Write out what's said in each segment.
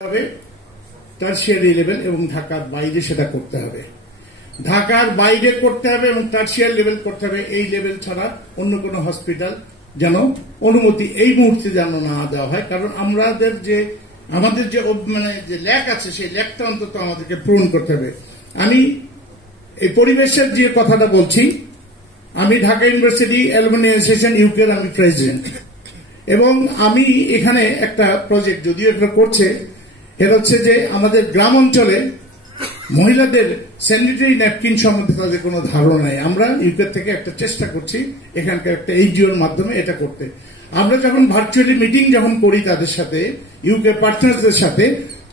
হবে tertiary level এবং ঢাকার বাইরে সেটা করতে হবে। ঢাকার বাইরে করতে হবে এবং টার্সিয়ারি লেভেল করতে হবে। এই লেভেল ছাড়া অন্য কোনো হসপিটাল যেন অনুমতি এই মুহূর্তে যেন না দেওয়া হয়, কারণ আমাদের যে যে ল্যাক আছে সেই ল্যাকটা অন্তত আমাদেরকে পূরণ করতে হবে। আমি এই পরিবেশের যে কথাটা বলছি, আমি ঢাকা ইউনিভার্সিটি অ্যালুমিনি অ্যাসোসিয়েশন ইউকের আমি প্রেসিডেন্ট, এবং আমি এখানে একটা প্রজেক্ট যদিও এটা করছে, এটা হচ্ছে যে আমাদের গ্রাম অঞ্চলে মহিলাদের স্যানিটারি ন্যাপকিন সম্বন্ধে তাদের কোনো ধারণা নেই। আমরা ইউকে থেকে একটা চেষ্টা করছি এখানকার একটা এনজিওর মাধ্যমে এটা করতে। আমরা যখন ভার্চুয়ালি মিটিং যখন করি তাদের সাথে, ইউকে পার্টনারদের সাথে,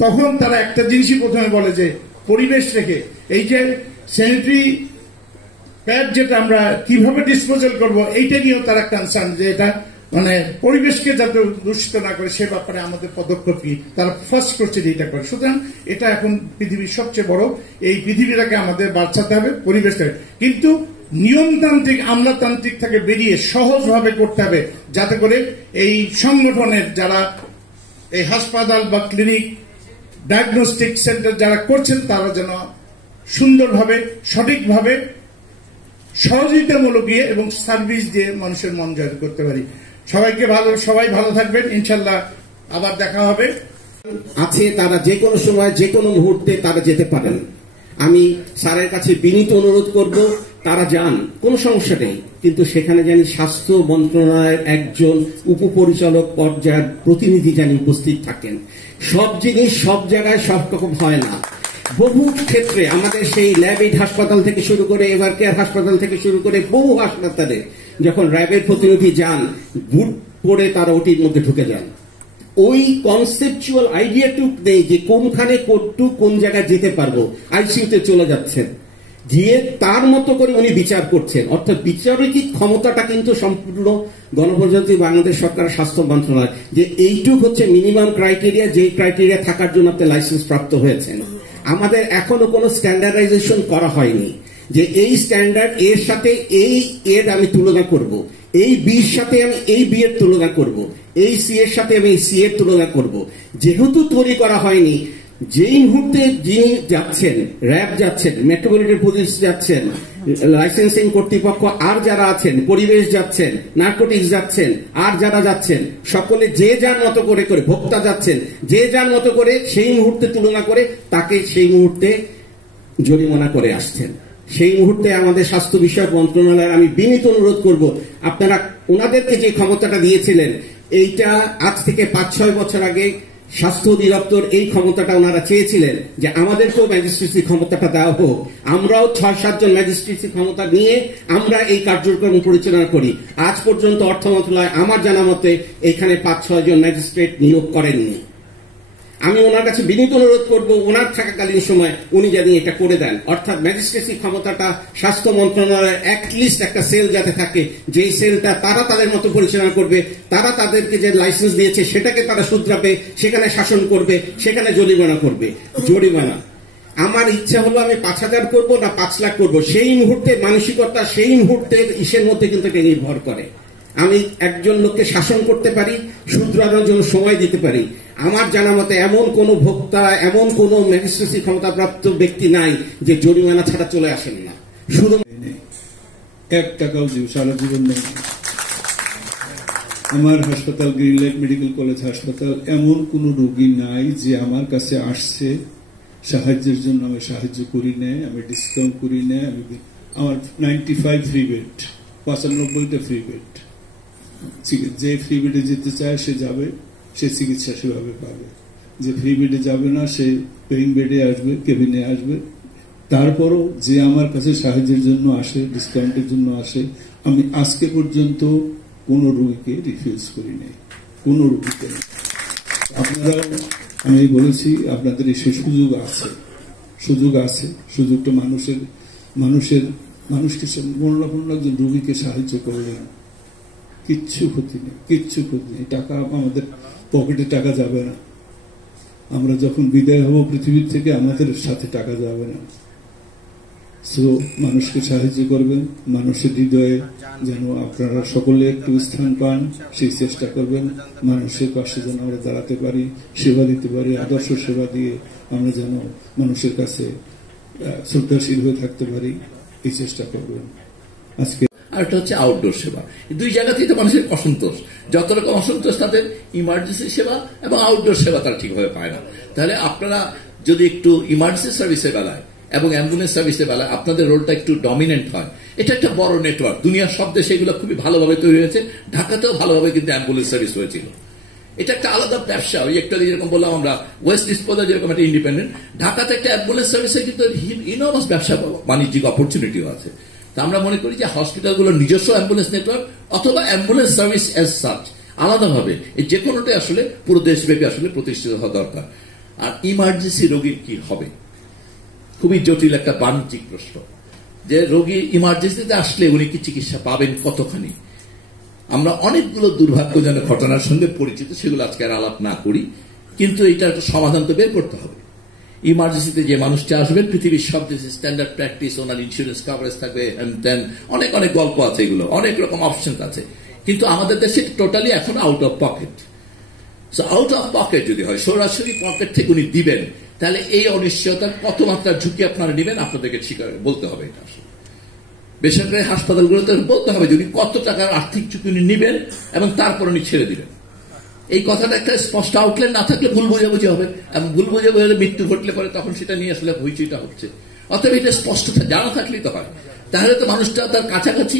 তখন তারা একটা জিনিসই প্রথমে বলে যে পরিবেশ রেখে এই যে স্যানিটারি প্যাড যেটা আমরা কিভাবে ডিসপোজাল করব এইটা নিয়েও তারা কনসার্ন, যে এটা পরিবেশকে যাতে দূষিত না করে সে ব্যাপারে আমাদের পদক্ষেপ কি, তারা ফার্স্ট করছে যে এটা করে। সুতরাং এটা এখন পৃথিবীর সবচেয়ে বড়, এই পৃথিবীটাকে আমাদের বাঁচাতে হবে পরিবেশ থেকে, কিন্তু নিয়মতান্ত্রিক আমলাতান্ত্রিক থেকে বেরিয়ে সহজভাবে করতে হবে, যাতে করে এই সংগঠনের যারা এই হাসপাতাল বা ক্লিনিক ডায়াগনস্টিক সেন্টার যারা করছেন তারা যেন সুন্দরভাবে সঠিকভাবে সহযোগিতামূলক দিয়ে এবং সার্ভিস দিয়ে মানুষের মন জয় করতে পারি। সবাই ভালো থাকবেন, ইনশাল্লাহ আবার দেখা হবে। আছে তারা যে কোনো সময় যে কোনো মুহূর্তে তারা যেতে পারেন। আমি স্যারের কাছে বিনীত অনুরোধ করব, তারা যান, কোনো সমস্যা নেই, কিন্তু সেখানে জানি স্বাস্থ্য মন্ত্রণালয়ের একজন উপপরিচালক পর্যায়ের প্রতিনিধি জানি উপস্থিত থাকেন। সব জিনিস সব জায়গায় সব রকম হয় না। বহু ক্ষেত্রে আমাদের সেই ল্যাবেড হাসপাতাল থেকে শুরু করে এভার কেয়ার হাসপাতাল থেকে শুরু করে বহু হাসপাতালে যখন র্যাবের প্রতিনিধি যান, বুট পরে তারা ওটির মধ্যে ঢুকে যান। ওই কনসেপচুয়াল আইডিয়াটুক নেই যে কোনখানে কোন জায়গায় যেতে পারবো। আইসিইউতে চলে যাচ্ছেন, গিয়ে তার মতো করে উনি বিচার করছেন। অর্থাৎ বিচারিক ক্ষমতাটা কিন্তু সম্পূর্ণ গণপ্রজাতন্ত্রী বাংলাদেশ সরকারের স্বাস্থ্য মন্ত্রণালয়, যে এইটুক হচ্ছে মিনিমাম ক্রাইটেরিয়া, যে ক্রাইটেরিয়া থাকার জন্য আপনি লাইসেন্স প্রাপ্ত হয়েছেন। আমাদের এখনো কোনো স্ট্যান্ডার্ডাইজেশন করা হয়নি যে এই স্ট্যান্ডার্ড এর সাথে এই এর আমি তুলনা করব, এই বির সাথে আমি এই বি এর তুলনা করব, এই সি এর সাথে আমি সি এর তুলনা করব। যেহেতু তৈরি করা হয়নি, যেই মুহূর্তে যিনি যাচ্ছেন, র্যাব যাচ্ছেন, মেট্রোপলিটন পুলিশ যাচ্ছেন, লাইসেন্সিং কর্তৃপক্ষ আর যারা আছেন, পরিবেশ যাচ্ছেন, নার্কোটিক্স যাচ্ছেন, আর যারা যাচ্ছেন, সকলে যে যার মতো করে ভোক্তা যাচ্ছেন, যে যার মতো করে সেই মুহূর্তে তুলনা করে তাকে সেই মুহূর্তে জরিমানা করে আসছেন। সেই মুহূর্তে আমাদের স্বাস্থ্য বিষয়ক মন্ত্রণালয়ের আমি বিনীত অনুরোধ করব, আপনারা ওনাদেরকে যে ক্ষমতাটা দিয়েছিলেন, এইটা আজ থেকে 5-6 বছর আগে স্বাস্থ্য অধিদপ্তর এই ক্ষমতাটা ওনারা চেয়েছিলেন যে আমাদেরকেও ম্যাজিস্ট্রেসি ক্ষমতাটা দেওয়া হোক। আমরাও 6-7 জন ম্যাজিস্ট্রেসি ক্ষমতা নিয়ে আমরা এই কার্যক্রম পরিচালনা করি। আজ পর্যন্ত অর্থ মন্ত্রণালয় আমার জানা মতে এখানে 5-6 জন ম্যাজিস্ট্রেট নিয়োগ করেননি। আমি ওনার কাছে বিনীত অনুরোধ করব, ওনার থাকাকালীন সময় উনি যদি এটা করে দেন, অর্থাৎ ম্যাজিস্ট্রেসি ক্ষমতাটা স্বাস্থ্য মন্ত্রণালয়ের অ্যাটলিস্ট একটা সেল যাতে থাকে, যেই সেলটা তারা তাদের মতো পরিচালনা করবে, তারা তাদেরকে যে লাইসেন্স দিয়েছে সেটাকে তারা শুধরাবে, সেখানে শাসন করবে, সেখানে জরিমানা করবে। জরিমানা আমার ইচ্ছা হলো আমি 5,000 করব না 5 লাখ করব, সেই মুহূর্তে মানসিকতা সেই মুহূর্তের ইসের মধ্যে কিন্তু এটা নির্ভর করে। আমি একজন লোককে শাসন করতে পারি, শুধরানোর জন্য সময় দিতে পারি। আমার জানা মতে এমন কোন ভোক্তা, এমন কোন ম্যাজিস্ট্রেসি ক্ষমতাপ্রাপ্ত ব্যক্তি নাই যে জরিমানা ছাড়া চলে আসেন না। শুধু 1 টাকাও দিও সারা জীবন নেই। আমার হাসপাতাল, গ্রিন লেক মেডিকেল কলেজ হাসপাতাল, এমন কোন রোগী নাই যে আমার কাছে আসছে সাহায্যের জন্য আমি সাহায্য করি নাই, আমি ডিসকাউন্ট করি নাই। আমার 95 ফ্রি বেড, 95টা ফ্রি বেড। যে ফ্রি বেডে যেতে চায় সে যাবে, সে চিকিৎসা সেভাবে পাবে। যে ফ্রি বেডে যাবে না সে পেইং বেডে আসবে, কেবিনে আসবে। তারপরও যে আমার কাছে সাহায্যের জন্য আসে, ডিসকাউন্টের জন্য আসে, আমি আজকে পর্যন্ত কোন রোগীকে রিফিউজ করি নাই, কোন রোগীকে। আপনারা, আমি বলেছি আপনাদের সে সুযোগ আছে, সুযোগটা মানুষকে একজন রোগীকে সাহায্য করলেন, কিচ্ছু ক্ষতি নেই। টাকা আমাদের পকেটে টাকা যাবে না। আমরা যখন বিদায় হব পৃথিবীর থেকে আমাদের সাথে টাকা যাবে না। তো মানুষকে সাহায্য করবেন, মানুষের হৃদয়ে যেন আপনারা সকলে একটু স্থান পান সেই চেষ্টা করবেন। মানুষের পাশে যেন আমরা দাঁড়াতে পারি, সেবা দিতে পারি, আদর্শ সেবা দিয়ে আমরা যেন মানুষের কাছে শ্রদ্ধাশীল হয়ে থাকতে পারি, এই চেষ্টা করবেন। আজকে আরেকটা হচ্ছে আউটডোর সেবা। এই দুই জায়গাতেই তো মানুষের অসন্তোষ, যত রকম অসন্তোষ তাদের ইমার্জেন্সি সেবা এবং আউটডোর সেবা তারা ঠিকভাবে পায় না। তাহলে আপনারা যদি একটু ইমার্জেন্সি সার্ভিসের বেলায় এবং অ্যাম্বুলেন্স সার্ভিসের বেলায় আপনাদের রোলটা একটু ডমিনেন্ট হয়, এটা একটা বড় নেটওয়ার্ক, দুনিয়ার সব দেশে এগুলো খুবই ভালোভাবে তৈরি হয়েছে, ঢাকাতেও ভালোভাবে কিন্তু অ্যাম্বুলেন্স সার্ভিস হয়েছিল। এটা একটা আলাদা ব্যবসা। ওই একটা যেরকম বললাম আমরা ওয়েস্ট ডিসপোজাল যেরকম একটা ইন্ডিপেন্ডেন্ট, ঢাকাতে একটা অ্যাম্বুলেন্স সার্ভিসে কিন্তু ইনর্মাস ব্যবসা বাণিজ্যিক অপরচুনিটিও আছে। তা আমরা মনে করি যে হসপিটালগুলোর নিজস্ব অ্যাম্বুলেন্স নেটওয়ার্ক অথবা অ্যাম্বুলেন্স সার্ভিস এজ সাচ আলাদাভাবে এই যে কোনোটাই আসলে পুরো দেশব্যাপী আসলে প্রতিষ্ঠিত হওয়া দরকার। আর ইমার্জেন্সি রোগীর কি হবে, খুবই জটিল একটা বাণিজ্যিক প্রশ্ন, যে রোগী ইমার্জেন্সিতে আসলে উনি কি চিকিৎসা পাবেন কতখানি। আমরা অনেকগুলো দুর্ভাগ্যজনক ঘটনার সঙ্গে পরিচিত, সেগুলো আজকে আর আলাপ না করি, কিন্তু এইটা একটা সমাধান তো বের করতে হবে। ইমার্জেন্সিতে যে মানুষটি আসবেন, পৃথিবীর সব দেশে স্ট্যান্ডার্ড প্র্যাকটিস, ওনার ইন্স্যুরেন্স কভারেজ থাকবে, দেন অনেক অনেক গল্প আছে, এগুলো অনেক রকম অপশন আছে, কিন্তু আমাদের দেশে টোটালি এখন out of pocket. So out of pocket যদি হয়, সরাসরি পকেট থেকে উনি দিবেন, তাহলে এই অনিশ্চয়তার কত মাত্রার ঝুঁকি আপনারা নেবেন আপনাদেরকে স্বীকার বলতে হবে। এটা আসলে বেসরকারি হাসপাতালগুলোতে বলতে হবে যে উনি কত টাকার আর্থিক ঝুঁকি উনি নেবেন এবং তারপর উনি ছেড়ে দিবেন। এই কথাটা একটা স্পষ্ট আউটলাইন না থাকলে ভুল বোঝাবুঝি হবে, এবং ভুল বোঝাবুঝি মৃত্যু ঘটলে পরে তখন সেটা নিয়ে আসলে হইচইটা হচ্ছে। অতএব এটা স্পষ্ট জানা থাকলেই তো হয়, তাহলে তো মানুষটা তার কাছাকাছি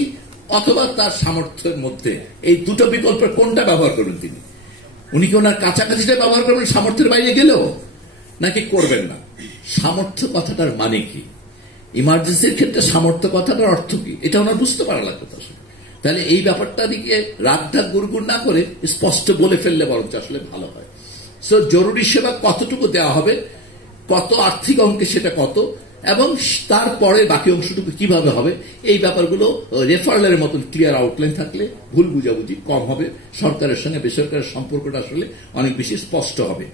অথবা তার সামর্থ্যের মধ্যে এই দুটো বিকল্পের কোনটা ব্যবহার করবেন তিনি। উনি কি ওনার কাছাকাছিটা ব্যবহার করবেন সামর্থ্যের বাইরে গেলেও, নাকি করবেন না? সামর্থ্য কথাটার মানে কি, ইমার্জেন্সির ক্ষেত্রে সামর্থ্য কথাটার অর্থ কি, এটা ওনার বুঝতে পারা লাগবে। তাহলে এই ব্যাপারটা দিকে রাগঢাক গুড়গুড় না করে স্পষ্ট বলে ফেললে বরঞ্চ আসলে ভালো হয়। সো জরুরি সেবা কতটুকু দেওয়া হবে, কত আর্থিক অঙ্কে সেটা কত, এবং তারপরে বাকি অংশটুকু কিভাবে হবে, এই ব্যাপারগুলো রেফারেলের মতন ক্লিয়ার আউটলাইন থাকলে ভুল বুঝাবুঝি কম হবে, সরকারের সঙ্গে বেসরকারের সম্পর্কটা আসলে অনেক বেশি স্পষ্ট হবে।